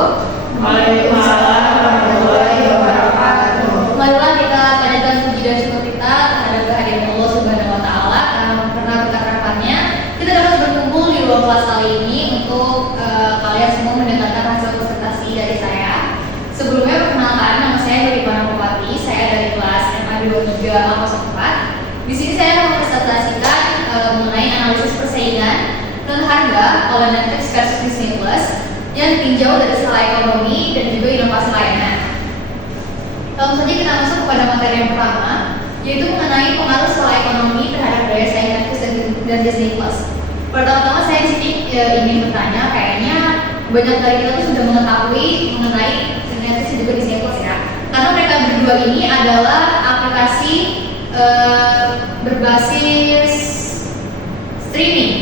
Waalaikumsalam warahmatullahi wabarakatuh. Marilah kita panjatkan puji dan syukur kita terhadap kehadiran Allah Subhanahu wa taala karena berkat rahmatnya kita dapat berkumpul di ruang kelas kali ini untuk kalian semua mendengarkan hasil presentasi dari saya. Sebelumnya perkenalkan, nama saya Dwi Panapati, saya dari kelas MA 23 Alfa 4. Di sini saya akan mempresentasikan mengenai analisis persaingan dan harga oleh Netflix versus Disney Plus yang ditinjau dari skala ekonomi dan juga inovasi lainnya. Langsung saja kita masuk kepada materi yang pertama, yaitu mengenai pengaruh skala ekonomi terhadap daya saing Netflix dan Disney Plus. Pertama-tama saya di sini ingin bertanya, kayaknya banyak dari kita tuh sudah mengetahui mengenai Netflix dan juga Disney Plus ya, karena mereka berdua ini adalah aplikasi berbasis streaming.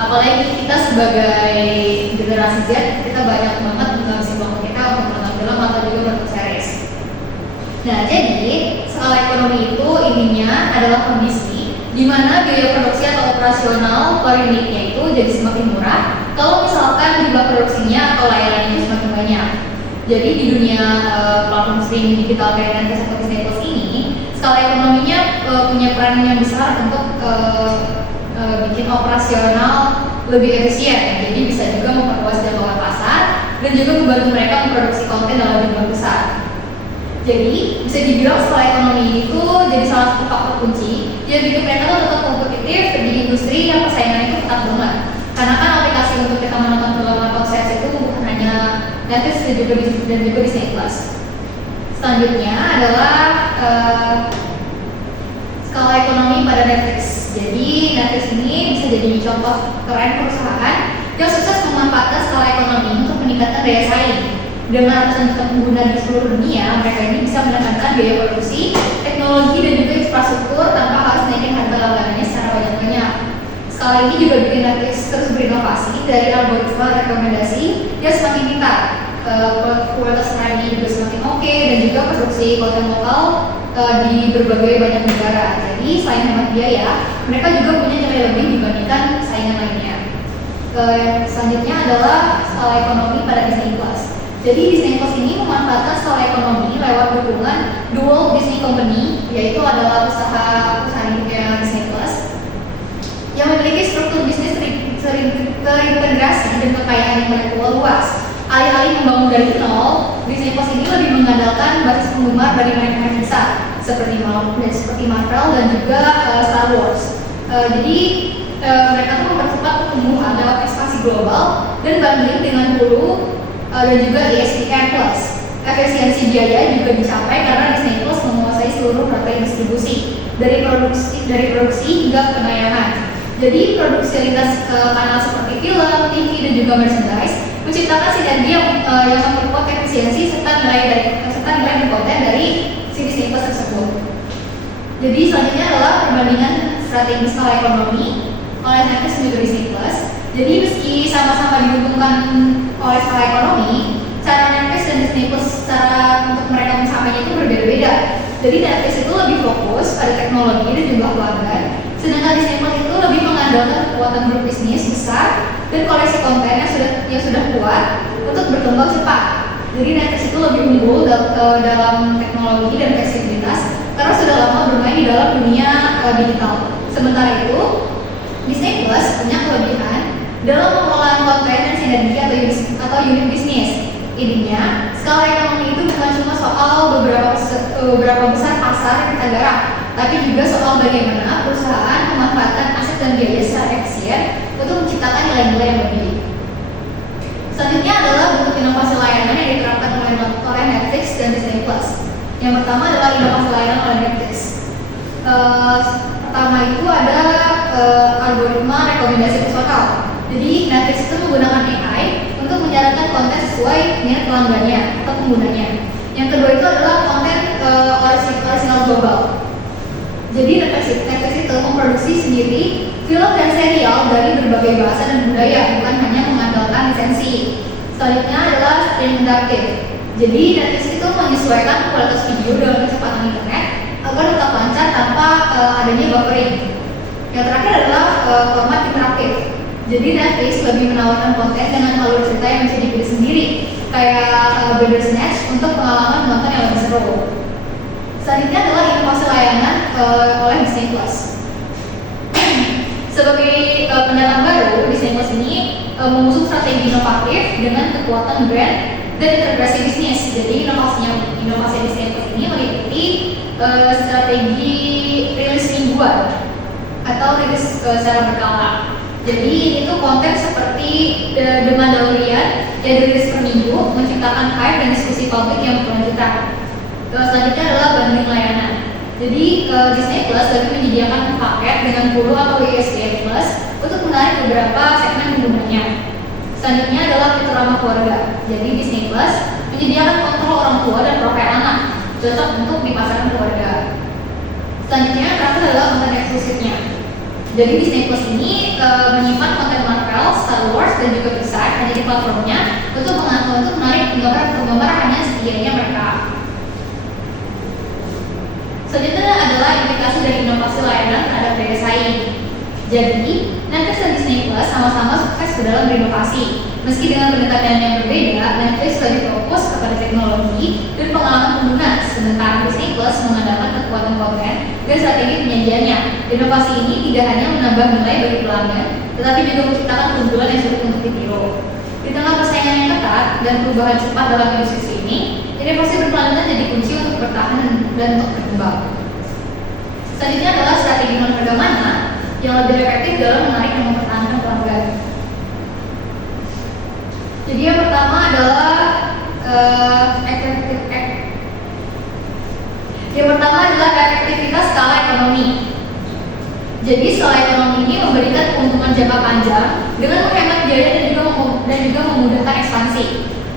Apalagi kita sebagai generasi Z, kita banyak banget menghabiskan waktu kita untuk menonton film atau juga menonton series. Nah, jadi skala ekonomi itu intinya adalah kondisi di mana biaya produksi atau operasional per unitnya itu jadi semakin murah kalau misalkan jumlah produksinya atau layanan itu semakin banyak. Jadi di dunia platform streaming digital kayak Netflix atau Disney Plus ini, skala ekonominya punya peran yang besar untuk bikin operasional lebih efisien. Jadi bisa juga memperluas jangkauan pasar dan juga membantu mereka memproduksi konten dalam jumlah besar. Jadi bisa dibilang skala ekonomi itu jadi salah satu faktor kunci yang bikin mereka tuh tetap kompetitif di industri yang persaingan itu ketat banget. Karena kan aplikasi untuk kita menonton film atau series itu bukan hanya Netflix dan juga Disney Plus. Selanjutnya adalah skala ekonomi pada Netflix. Jadi Netflix ini bisa jadi contoh keren perusahaan yang sukses memanfaatkan skala ekonomi untuk meningkatkan daya saing. Dengan ratusan juta pengguna di seluruh dunia, mereka ini bisa menekankan biaya produksi, teknologi dan juga infrastruktur tanpa harus naikin harga langganannya secara banyak-banyak. Skala ini juga bikin Netflix terus berinovasi dari algoritma rekomendasi yang semakin pintar, kualitas lainnya juga semakin oke, dan juga produksi konten lokal di berbagai banyak negara. Jadi selain hemat biaya, mereka juga punya nilai lebih dibandingkan saingan lainnya. Selanjutnya adalah skala ekonomi pada Disney Plus. Jadi Disney Plus ini memanfaatkan skala ekonomi lewat dukungan The Walt Disney Company, yaitu adalah perusahaan induknya Disney Plus yang memiliki struktur bisnis terintegrasi dan kekayaan intelektual luas. Alih-alih membangun dari nol, Disney Plus ini lebih mengandalkan basis penggemar dari merek-merek besar seperti Marvel dan juga Star Wars. Jadi mereka tuh mempercepat pertumbuhan lewat ekspansi global dan bundling dengan Hulu dan juga ESPN Plus. Efisiensi biaya juga dicapai karena Disney Plus menguasai seluruh rantai distribusi dari produksi hingga penayangan. Jadi produksi lintas kanal seperti film, TV dan juga merchandise menciptakan sinergi yang memperkuat efisiensi serta nilai di konten dari si Disney Plus tersebut. Jadi selanjutnya adalah perbandingan strategi skala ekonomi oleh Netflix dan juga Disney Plus. Jadi meski sama-sama diuntungkan oleh skala ekonomi, cara Netflix dan Disney Plus cara untuk mereka mencapainya itu berbeda-beda. Jadi Netflix itu lebih fokus pada teknologi dan jumlah pelanggan, sedangkan Disney Plus itu lebih mengandalkan kekuatan grup bisnis besar dan koleksi konten yang sudah kuat untuk berkembang cepat. Jadi Netflix itu lebih unggul dalam teknologi dan fleksibilitas karena sudah lama bermain di dalam dunia digital. Sementara itu Disney Plus punya kelebihan dalam pengelolaan konten dan sinergi atau unit bisnis. Intinya, skala ekonomi itu bukan cuma soal beberapa besar pasar yang kita garap, tapi juga soal bagaimana perusahaan memanfaatkan aset dan biaya secara efisien untuk menciptakan nilai-nilai yang lebih. Selanjutnya adalah bentuk inovasi layanan yang diterapkan oleh Netflix dan Disney Plus. Yang pertama adalah inovasi layanan oleh Netflix. Pertama itu ada algoritma rekomendasi personal. Jadi Netflix itu menggunakan AI untuk menyarankan konten sesuai minat pelanggannya atau penggunanya. Yang kedua itu adalah konten original global. Jadi Netflix itu memproduksi sendiri film dan serial dari berbagai bahasa dan budaya, bukan hanya mengandalkan lisensi. Selanjutnya adalah streaming interaktif. Jadi Netflix itu menyesuaikan kualitas video dengan kecepatan internet agar tetap lancar tanpa adanya buffering. Yang terakhir adalah format interaktif. Jadi Netflix lebih menawarkan konten dengan alur cerita yang bisa dipilih sendiri. kayak Bandersnatch untuk pengalaman menonton yang lebih seru. Selanjutnya adalah inovasi layanan oleh Disney Plus. Sebagai pendatang baru, Disney Plus ini mengusung strategi inovatif dengan kekuatan brand dan integrasi bisnis. Jadi inovasi Disney Plus ini meliputi strategi rilis mingguan atau rilis secara berkala. Jadi itu konten seperti The Mandalorian yang dirilis per minggu, menciptakan hype dan diskusi publik yang berkelanjutan. Selanjutnya adalah bundling layanan. Jadi Disney Plus lebih menyediakan paket dengan Hulu atau ISDN Plus untuk menarik beberapa segmen penggunanya. Selanjutnya adalah fitur ramah keluarga. Jadi Disney Plus menyediakan kontrol orang tua dan profil anak, cocok untuk dipasarkan keluarga. Selanjutnya terakhir adalah konten eksklusifnya. Jadi Disney Plus ini menyimpan konten Marvel, Star Wars dan juga Pixar hanya di platformnya untuk menarik penggemar hanya setianya mereka. Selanjutnya adalah implikasi dari inovasi layanan terhadap daya saing. Jadi, Netflix dan Disney Plus sama-sama sukses dalam berinovasi. Meski dengan pendekatan yang berbeda, Netflix lebih fokus kepada teknologi dan pengalaman pengguna, sementara Disney Plus mengandalkan kekuatan konten dan strategi penyajiannya. Inovasi ini tidak hanya menambah nilai bagi pelanggan, tetapi juga menciptakan keunggulan yang sulit untuk ditiru. Di tengah persaingan yang ketat dan perubahan cepat dalam industri ini, inovasi berkelanjutan jadi kunci untuk bertahan dan untuk berkembang. Selanjutnya adalah strategi non-harga mana yang lebih efektif dalam menarik dan mempertahankan pelanggan. Jadi yang pertama adalah efektivitas skala ekonomi. Jadi skala ekonomi ini memberikan keuntungan jangka panjang dengan menghemat biaya dan juga memudahkan ekspansi.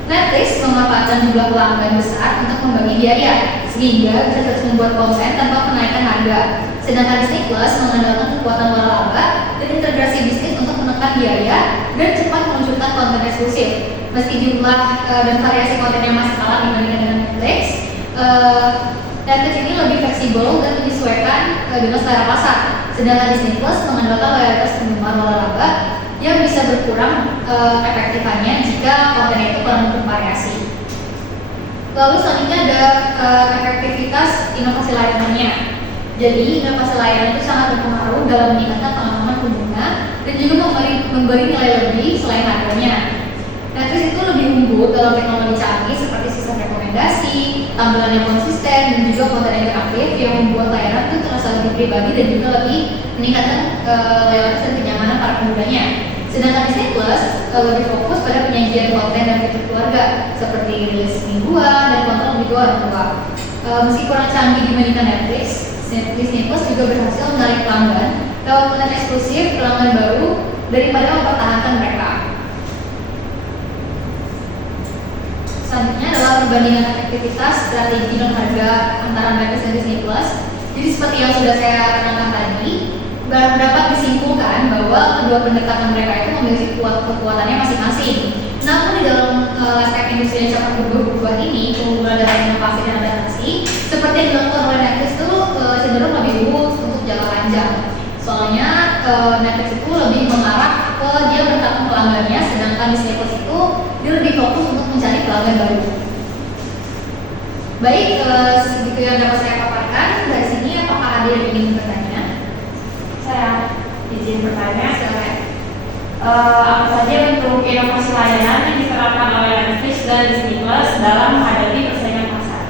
Netflix memanfaatkan jumlah pelanggan besar untuk membagi biaya, sehingga bisa terus membuat konten tanpa menaikkan harga. Sedangkan Disney Plus mengandalkan kekuatan waralaba dan integrasi bisnis untuk menekan biaya dan cepat meluncurkan konten eksklusif. Meski jumlah dan variasi kontennya masih kalah dibandingkan dengan Netflix, Netflix ini lebih fleksibel dan menyesuaikan dengan selera pasar. Sedangkan Disney Plus mengandalkan loyalitas penggemar waralaba yang bisa berkurang efektifannya jika kontennya itu kurang bervariasi. Lalu selanjutnya ada efektivitas inovasi layanannya. Jadi inovasi layanan itu sangat berpengaruh dalam meningkatkan pengalaman pengguna dan juga memberi nilai lebih selain harganya. Netflix itu lebih unggul dalam teknologi canggih seperti sistem rekomendasi, tampilan yang konsisten, dan juga konten interaktif yang membuat layanan itu terasa lebih pribadi dan juga lebih meningkatkan loyalitas dan kenyamanan para penggunanya. Sedangkan Disney Plus lebih fokus pada penyajian konten dan fitur keluarga seperti rilis mingguan dan kontrol video orang tua. Meski kurang canggih dibandingkan Netflix, Disney Plus juga berhasil menarik pelanggan lewat konten eksklusif pelanggan baru daripada mempertahankan mereka. Selanjutnya adalah perbandingan efektivitas strategi dan harga antara Netflix dan Disney Plus. Jadi seperti yang sudah saya terangkan tadi, dapat disimpulkan bahwa kedua pendekatan mereka itu memiliki kekuatannya masing-masing. Namun di dalam aspek industri yang cepat berubah ini, keunggulan dalam inovasi dan adaptasi seperti yang dilakukan oleh Netflix itu cenderung lebih unggul untuk jangka panjang. Soalnya Netflix itu lebih mengarah ke dia bertambah pelanggannya, sedangkan Disney Plus itu dia lebih fokus untuk mencari pelanggan baru. Baik, segitu yang dapat saya paparkan. Dari sini apakah ada yang ingin bertanya? Saya izin bertanya. Silakan. Apa saja bentuk inovasi layanan yang diterapkan oleh Netflix dan Disney Plus dalam menghadapi persaingan pasar?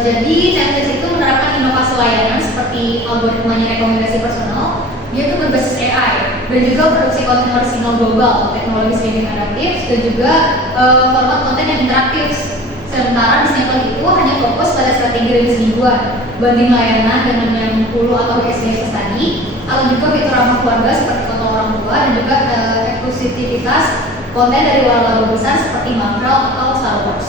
Jadi Netflix itu menerapkan inovasi layanan seperti algoritmanya rekomendasi personal. Dia itu berbasis AI dan juga produksi konten original global, teknologi streaming adaptif dan juga format konten yang interaktif. Sementara Disney Plus itu hanya fokus pada strategi rilis mingguan, banding layanan dengan yang Hulu atau SBS tadi, atau juga fitur ramah keluarga seperti foto orang tua dan juga eksklusivitas konten dari waralaba besar seperti Marvel atau Star Wars.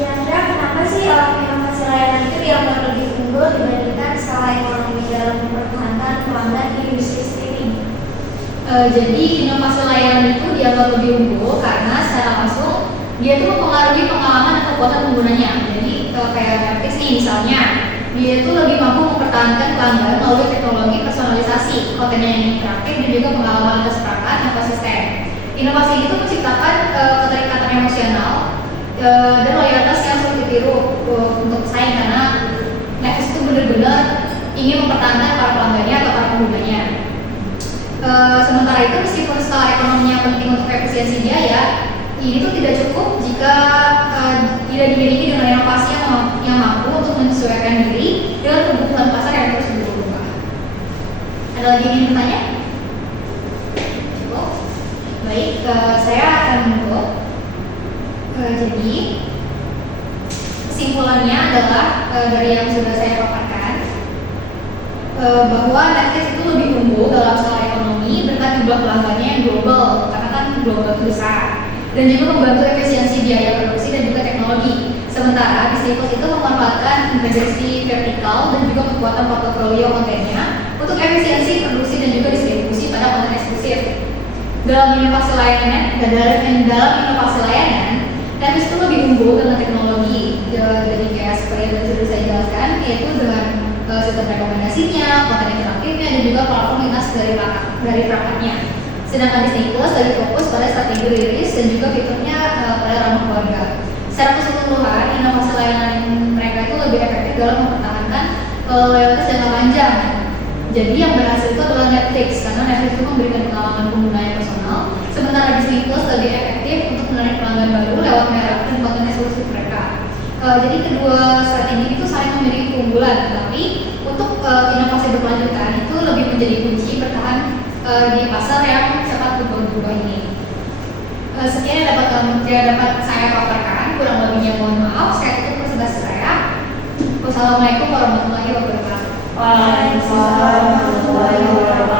Kira-kira kenapa sih inovasi layanan itu dianggap lebih unggul dibandingkan skala ekonomi dalam mempertahankan pelanggan di industri streaming? Jadi inovasi layanan itu dianggap lebih unggul karena secara langsung dia itu mempengaruhi pengalaman dan kekuatan penggunanya. Jadi kayak Netflix nih misalnya, dia itu lebih mampu mempertahankan pelanggan melalui teknologi personalisasi, kontennya yang interaktif dan juga pengalaman atas perangkat yang konsisten. Inovasi itu menciptakan keterikatan emosional dan loyalitas yang sulit ditiru untuk pesaing, karena Netflix itu benar-benar ingin mempertahankan para pelanggannya atau para penggunanya. Sementara itu, meskipun skala ekonominya penting untuk efisiensi biaya, ini tuh tidak cukup jika tidak diiringi dengan inovasi yang mampu untuk menyesuaikan diri dengan kebutuhan pasar yang terus berubah. Ada lagi yang ingin bertanya? Cukup. Baik, saya akan menutup. Jadi kesimpulannya adalah dari yang sudah saya paparkan, bahwa Netflix itu lebih unggul dalam skala ekonomi berkat jumlah pelanggannya yang global, karena kan global itu besar, dan juga membantu efisiensi biaya produksi dan juga teknologi. Sementara Disney Plus itu memanfaatkan integrasi vertikal dan juga kekuatan portofolio kontennya untuk efisiensi produksi dan juga distribusi pada konten eksklusif. Dalam inovasi layanan, Netflix itu lebih unggul dengan teknologi. Jadi kayak seperti yang sudah saya jelaskan, yaitu dengan sistem rekomendasinya, konten interaktifnya, dan juga platform lintas dari perangkatnya. Sedangkan Disney Plus lebih fokus pada strategi rilis dan juga fiturnya pada ramah keluarga. Secara keseluruhan, inovasi layanan mereka itu lebih efektif dalam mempertahankan loyalitas jangka panjang. Jadi yang berhasil itu adalah Netflix, karena Netflix itu memberikan pengalaman pengguna yang personal, sementara Disney Plus lebih efektif untuk menarik pelanggan baru lewat merek dan konten eksklusif mereka. Jadi kedua strategi itu saling memiliki keunggulan, tapi untuk inovasi berkelanjutan itu lebih menjadi kunci bertahan di pasar yang cepat berubah-ubah ini. Sekian yang dapat saya paparkan, kurang lebihnya mohon maaf. Saya tutup presentasi saya. Wassalamualaikum warahmatullahi wabarakatuh. Waalaikumsalam warahmatullahi wabarakatuh.